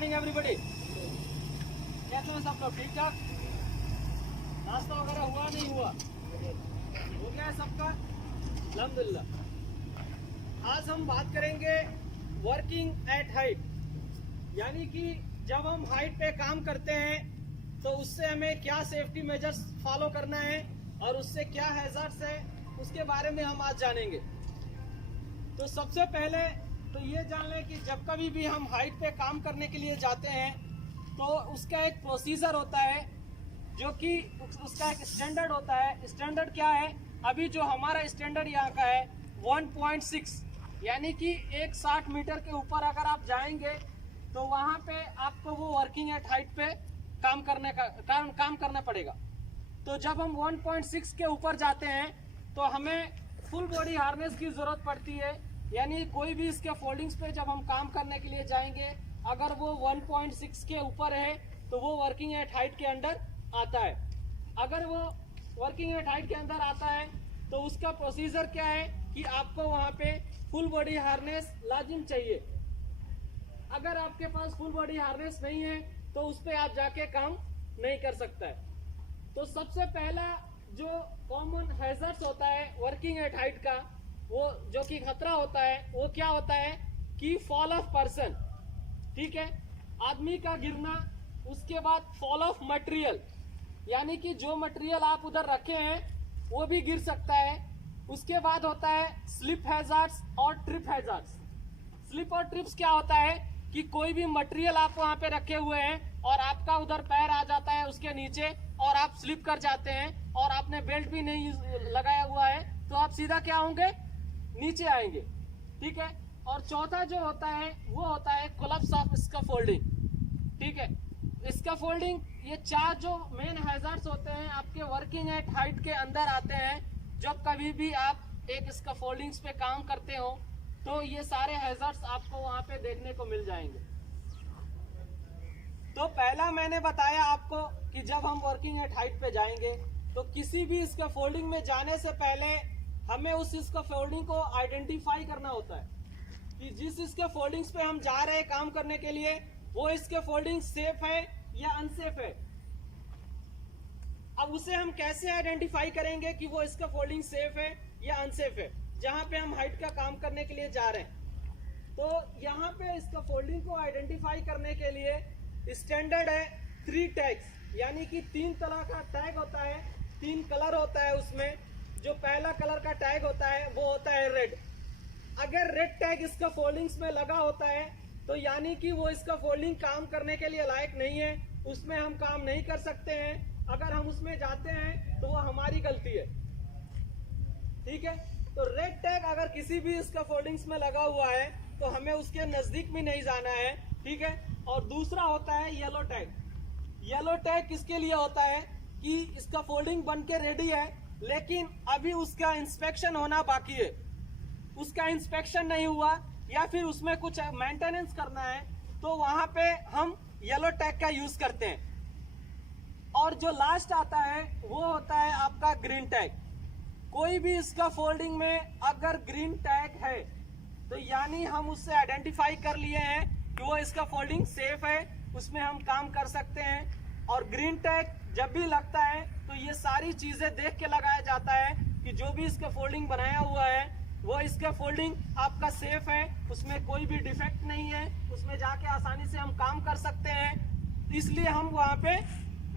Morning everybody. कैसे हैं सब लोग? ठीक ठाक? नाश्ता वगैरह हुआ नहीं हुआ? हो गया है सबका? अल्हम्दुलिल्लाह। आज हम बात करेंगे वर्किंग एट हाइट, यानी कि जब हम हाइट पे काम करते हैं तो उससे हमें क्या सेफ्टी मेजर्स फॉलो करना है और उससे क्या हैजर्ड्स है, उसके बारे में हम आज जानेंगे। तो सबसे पहले तो ये जान लें कि जब कभी भी हम हाइट पे काम करने के लिए जाते हैं तो उसका एक प्रोसीजर होता है, जो कि उसका एक स्टैंडर्ड होता है। स्टैंडर्ड क्या है? अभी जो हमारा स्टैंडर्ड यहाँ का है 1.6, यानी कि 160 मीटर के ऊपर अगर आप जाएंगे तो वहाँ पे आपको वो वर्किंग एट हाइट पे काम करना पड़ेगा। तो जब हम 1.6 के ऊपर जाते हैं तो हमें फुल बॉडी हार्नेस की जरूरत पड़ती है, यानी कोई भी इसके फोल्डिंग्स पे जब हम काम करने के लिए जाएंगे अगर वो 1.6 के ऊपर है तो वो वर्किंग एट हाइट के अंदर आता है। अगर वो वर्किंग एट हाइट के अंदर आता है तो उसका प्रोसीजर क्या है कि आपको वहाँ पे फुल बॉडी हार्नेस लाजिम चाहिए। अगर आपके पास फुल बॉडी हार्नेस नहीं है तो उस पर आप जाके काम नहीं कर सकता है। तो सबसे पहला जो कॉमन हैजर्ड्स होता है वर्किंग एट हाइट का, वो जो कि खतरा होता है, वो क्या होता है कि फॉल ऑफ पर्सन, ठीक है, आदमी का गिरना। उसके बाद फॉल ऑफ मटेरियल, यानी कि जो मटेरियल आप उधर रखे हैं वो भी गिर सकता है। उसके बाद होता है स्लिप हैजर्ड्स और ट्रिप हैजर्ड्स। स्लिप और ट्रिप्स क्या होता है कि कोई भी मटेरियल आप वहां पे रखे हुए हैं और आपका उधर पैर आ जाता है उसके नीचे और आप स्लिप कर जाते हैं और आपने बेल्ट भी नहीं लगाया हुआ है तो आप सीधा क्या होंगे, नीचे आएंगे, ठीक है। और चौथा जो होता है वो होता है कोलैप्स ऑफ स्कैफोल्डिंग, ठीक है। स्कैफोल्डिंग, ये चार जो मेन हैजर्ड्स होते हैं आपके वर्किंग एट हाइट के अंदर आते हैं। जब कभी भी आप एक स्कैफोल्डिंग्स पे काम करते हो तो ये सारे हैजर्ड्स आपको वहां पे देखने को मिल जाएंगे। तो पहला मैंने बताया आपको कि जब हम वर्किंग एट हाइट पे जाएंगे तो किसी भी स्कैफोल्डिंग में जाने से पहले हमें उस स्कैफोल्डिंग को आइडेंटिफाई करना होता है कि जिस स्कैफोल्डिंग्स पे हम जा रहे हैं काम करने के लिए वो स्कैफोल्डिंग सेफ है या अनसेफ है। अब उसे हम कैसे आइडेंटिफाई करेंगे कि वो स्कैफोल्डिंग सेफ है या अनसेफ है जहां पे हम हाइट का काम करने के लिए जा रहे हैं। तो यहाँ पे स्कैफोल्डिंग को आइडेंटिफाई करने के लिए स्टैंडर्ड है 3 टैग्स, यानी कि 3 तरह का टैग होता है, 3 कलर होता है उसमें। जो पहला कलर का टैग होता है वो होता है रेड। अगर रेड टैग स्कैफोल्डिंग्स में लगा होता है तो यानी कि वो स्कैफोल्डिंग काम करने के लिए लायक नहीं है, उसमें हम काम नहीं कर सकते हैं। अगर हम उसमें जाते हैं तो वो हमारी गलती है, ठीक है। तो रेड टैग अगर किसी भी स्कैफोल्डिंग्स में लगा हुआ है तो हमें उसके नजदीक भी नहीं जाना है, ठीक है। और दूसरा होता है येलो टैग। येलो टैग किसके लिए होता है कि स्कैफोल्डिंग बन के रेडी है लेकिन अभी उसका इंस्पेक्शन होना बाकी है, उसका इंस्पेक्शन नहीं हुआ या फिर उसमें कुछ मेंटेनेंस करना है तो वहां पे हम येलो टैग का यूज करते हैं। और जो लास्ट आता है वो होता है आपका ग्रीन टैग। कोई भी इसका फोल्डिंग में अगर ग्रीन टैग है तो यानी हम उससे आइडेंटिफाई कर लिए हैं कि वो इसका फोल्डिंग सेफ है, उसमें हम काम कर सकते हैं। और ग्रीन टैग जब भी लगता है तो ये सारी चीजें देख के लगाया जाता है कि जो भी इसका फोल्डिंग बनाया हुआ है वो इसका फोल्डिंग आपका सेफ है, उसमें कोई भी डिफेक्ट नहीं है, उसमें जाके आसानी से हम काम कर सकते हैं, इसलिए हम वहां पे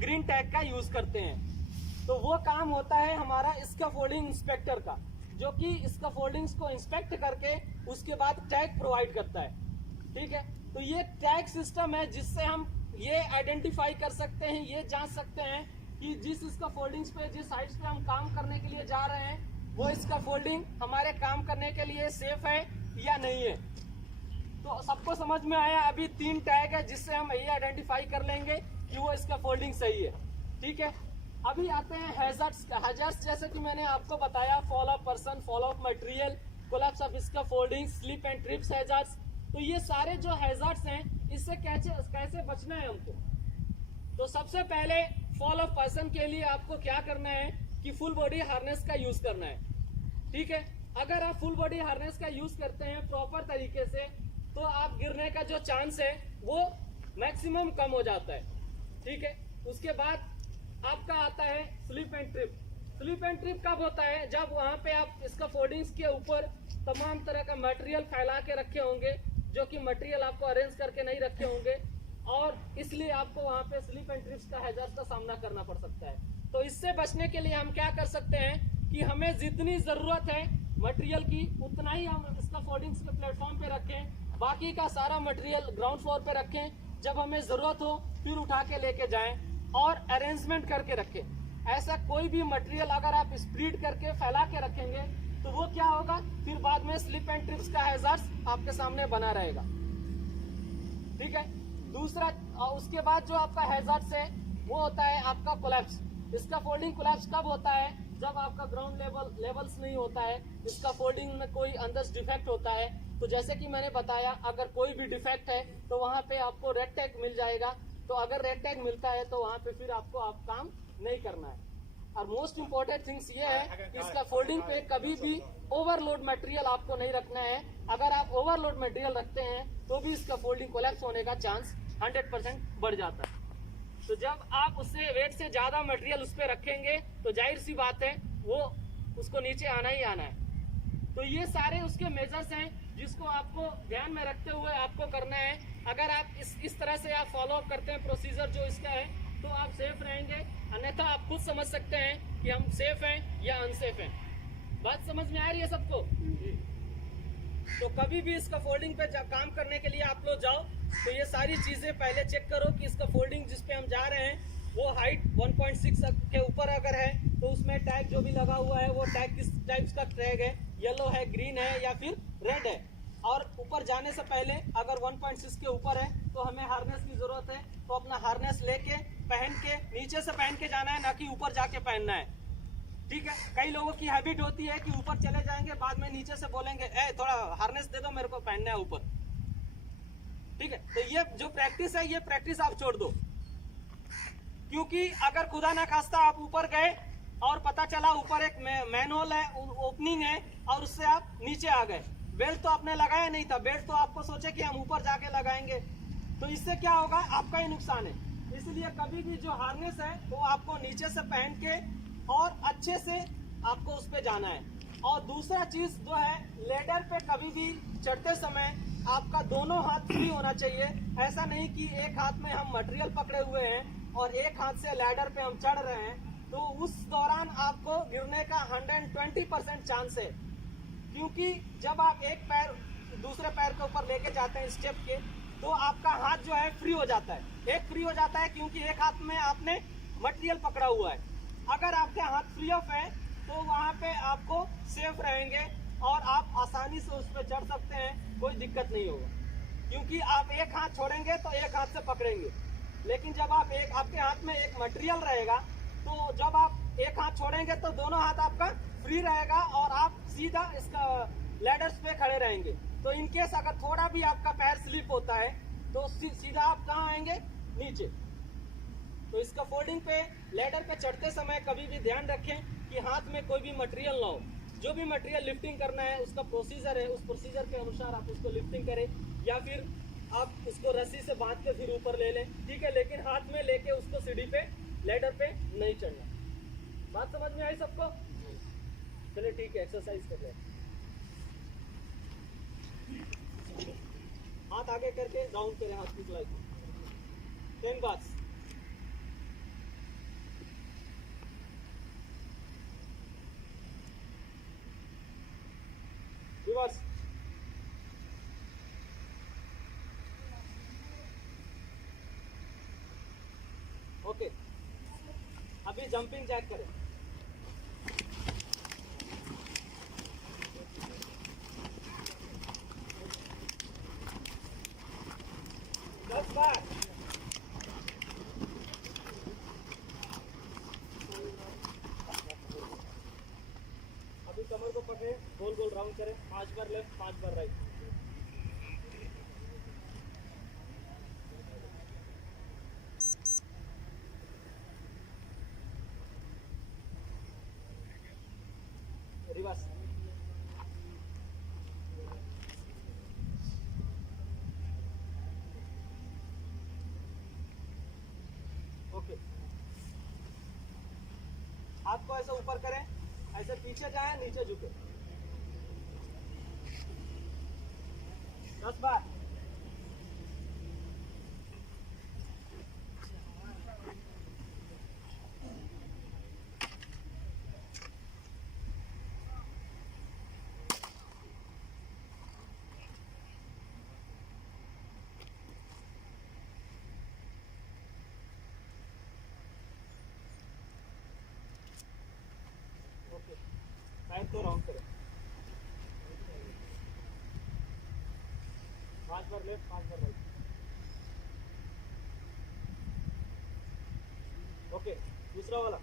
ग्रीन टैग का यूज करते हैं। तो वो काम होता है हमारा स्कैफोल्डिंग इंस्पेक्टर का, जो कि स्कैफोल्डिंग्स को इंस्पेक्ट करके उसके बाद टैग प्रोवाइड करता है, ठीक है। तो ये टैग सिस्टम है जिससे हम ये आइडेंटिफाई कर सकते हैं, ये जांच सकते हैं कि जिस स्कैफोल्डिंग्स पे, जिस साइड्स पे हम काम करने के लिए जा रहे हैं वो स्कैफोल्डिंग हमारे काम करने के लिए सेफ है या नहीं है। तो सबको समझ में आया? अभी 3 टैग है जिससे हम ये आइडेंटिफाई कर लेंगे कि वो स्कैफोल्डिंग सही है, ठीक है। अभी आते हैं हैजर्ड्स। हैजर्ड्स जैसे कि मैंने आपको बताया, fall of person, fall of material, collapse of scaffolding, slip and trips hazards. तो ये सारे जो हैजर्ड्स हैं इससे कैसे बचना है हमको। तो सबसे पहले फॉल ऑफ पर्सन के लिए आपको क्या करना है कि फुल बॉडी हार्नेस का यूज करना है, ठीक है। अगर आप फुल बॉडी हार्नेस का यूज करते हैं प्रॉपर तरीके से तो आप गिरने का जो चांस है वो मैक्सिमम कम हो जाता है। ठीक है, उसके बाद आपका आता है slip and trip. Slip and trip कब होता है? जब वहां पे आप इसका फोल्डिंग्स के ऊपर तमाम तरह का मटेरियल फैला के रखे होंगे, जो कि मटेरियल आपको अरेंज करके नहीं रखे होंगे, और इसलिए आपको वहां पे स्लिप एंड ट्रिप्स का हैजर्ड का सामना करना पड़ सकता है। तो इससे बचने के लिए हम क्या कर सकते हैं कि हमें जितनी जरूरत है मटेरियल की उतना ही हम इसका फोल्डिंग्स के प्लेटफॉर्म पे रखें, बाकी का सारा मटेरियल ग्राउंड फ्लोर पे रखें। जब हमें जरूरत हो फिर उठा के लेके जाएं और अरेंजमेंट करके रखें। ऐसा कोई भी मटेरियल अगर आप स्प्रेड करके फैला के रखेंगे तो वो क्या होगा, फिर बाद में स्लिप एंड ट्रिप्स का हैजर्ड आपके सामने बना रहेगा। ठीक है, दूसरा उसके बाद जो आपका हैजर्ड है वो होता है आपका कोलैप्स। इसका फोल्डिंग कोलैप्स कब होता है? जब आपका ग्राउंड लेवल्स नहीं होता है, इसका फोल्डिंग में कोई अंदर डिफेक्ट होता है। तो जैसे कि मैंने बताया, अगर कोई भी डिफेक्ट है तो वहां पे आपको रेड टैग मिल जाएगा। तो अगर रेड टैग मिलता है तो वहां पे फिर आपको आप काम नहीं करना है। और मोस्ट इम्पोर्टेंट थिंग्स ये है कि इसका फोल्डिंग पे कभी भी ओवरलोड मटेरियल आपको नहीं रखना है। अगर आप ओवरलोड मटेरियल रखते हैं तो भी इसका फोल्डिंग कोलैप्स होने का चांस 100% बढ़ जाता है। तो जब आप उससे वेट से ज्यादा मटेरियल उस पर रखेंगे तो जाहिर सी बात है वो उसको नीचे आना ही आना है। तो ये सारे उसके मेजर्स हैं जिसको आपको ध्यान में रखते हुए आपको करना है। अगर आप इस तरह से आप फॉलो अप करते हैं प्रोसीजर जो इसका है तो आप सेफ रहेंगे, अन्यथा आप खुद समझ सकते हैं कि हम सेफ हैं या अनसेफ हैं। बात समझ में आ रही है सबको? तो कभी भी इसका फोल्डिंग पे जब काम करने के लिए आप लोग जाओ तो ये सारी चीजें पहले चेक करो कि इसका फोल्डिंग जिस पे हम जा रहे हैं वो हाइट 1.6 के ऊपर अगर है तो उसमें टैग जो भी लगा हुआ है वो टैग किस टाइप का टैग है, येलो है, ग्रीन है या फिर रेड है। और ऊपर जाने से पहले अगर 1.6 के ऊपर है तो हमें हार्नेस की जरूरत है, तो अपना हार्नेस लेके पहन के नीचे से पहन के जाना है, ना कि ऊपर जाके पहनना है। ठीक है, कई लोगों की हैबिट होती है कि ऊपर चले जाएंगे, बाद में नीचे से बोलेंगे ए थोड़ा हार्नेस दे दो, मेरे को पहनना है ऊपर। ठीक है, तो ये जो प्रैक्टिस है ये प्रैक्टिस आप छोड़ दो, क्योंकि अगर खुदा ना खास्ता आप ऊपर गए और पता चला ऊपर एक मैनहोल है, ओपनिंग है, और उससे आप नीचे आ गए, बेल्ट तो आपने लगाया नहीं था, बेल्ट तो आपको सोचे कि हम ऊपर जाके लगाएंगे, तो इससे क्या होगा, आपका ही नुकसान है। इसलिए कभी भी जो हार्नेस है वो आपको नीचे से पहन के और अच्छे से आपको उस पे जाना है। और दूसरा चीज जो है, लेडर पे कभी भी चढ़ते समय आपका दोनों हाथ फ्री होना चाहिए। ऐसा नहीं कि एक हाथ में हम मटेरियल पकड़े हुए हैं और एक हाथ से लैडर पे हम चढ़ रहे हैं, तो उस दौरान आपको गिरने का 120% चांस है। क्योंकि जब आप एक पैर दूसरे पैर के ऊपर लेके जाते हैं स्टेप के, तो आपका हाथ जो है फ्री हो जाता है। एक फ्री हो जाता है क्योंकि एक हाथ में आपने मटेरियल पकड़ा हुआ है। अगर आपके हाथ फ्री ऑफ है तो वहां पे आपको सेफ रहेंगे और आप आसानी से उस पर चढ़ सकते हैं, कोई दिक्कत नहीं होगा। क्योंकि आप एक हाथ छोड़ेंगे तो एक हाथ से पकड़ेंगे, लेकिन जब आप आपके हाथ में एक मटेरियल रहेगा तो जब आप एक हाथ छोड़ेंगे तो दोनों हाथ आपका फ्री रहेगा और आप सीधा इसका लैडर्स पे खड़े रहेंगे। तो इनकेस अगर थोड़ा भी आपका पैर स्लिप होता है तो सीधा आप कहाँ आएंगे, नीचे। तो इसका फोल्डिंग पे लैडर पे चढ़ते समय कभी भी ध्यान रखें कि हाथ में कोई भी मटेरियल ना हो। जो भी मटेरियल लिफ्टिंग करना है उसका प्रोसीजर है, उस प्रोसीजर के अनुसार आप उसको लिफ्टिंग करें, या फिर आप उसको रस्सी से बांध के फिर ऊपर ले लें। ठीक है, लेकिन हाथ में लेके उसको सीढ़ी पे लैडर पे नहीं चढ़ना। बात समझ में आई सबको? चलिए ठीक है, एक्सरसाइज कर ले। हाथ आगे करके डाउन करें, हाथ की सिलाई 10 बार। रिवर्स। ओके, अभी जंपिंग जैक करें। 10 बार। अभी कमर को पकड़े, गोल गोल राउंड करें, 5 बार लेफ्ट, 5 बार राइट। रिवर्स। ऐसे ऊपर करें, ऐसे पीछे जाए, नीचे झुके 10 बार। ओके, टाइम तो राउंड करें, 5 बार लेफ्ट, 5 बार राइट। ओके, दूसरा वाला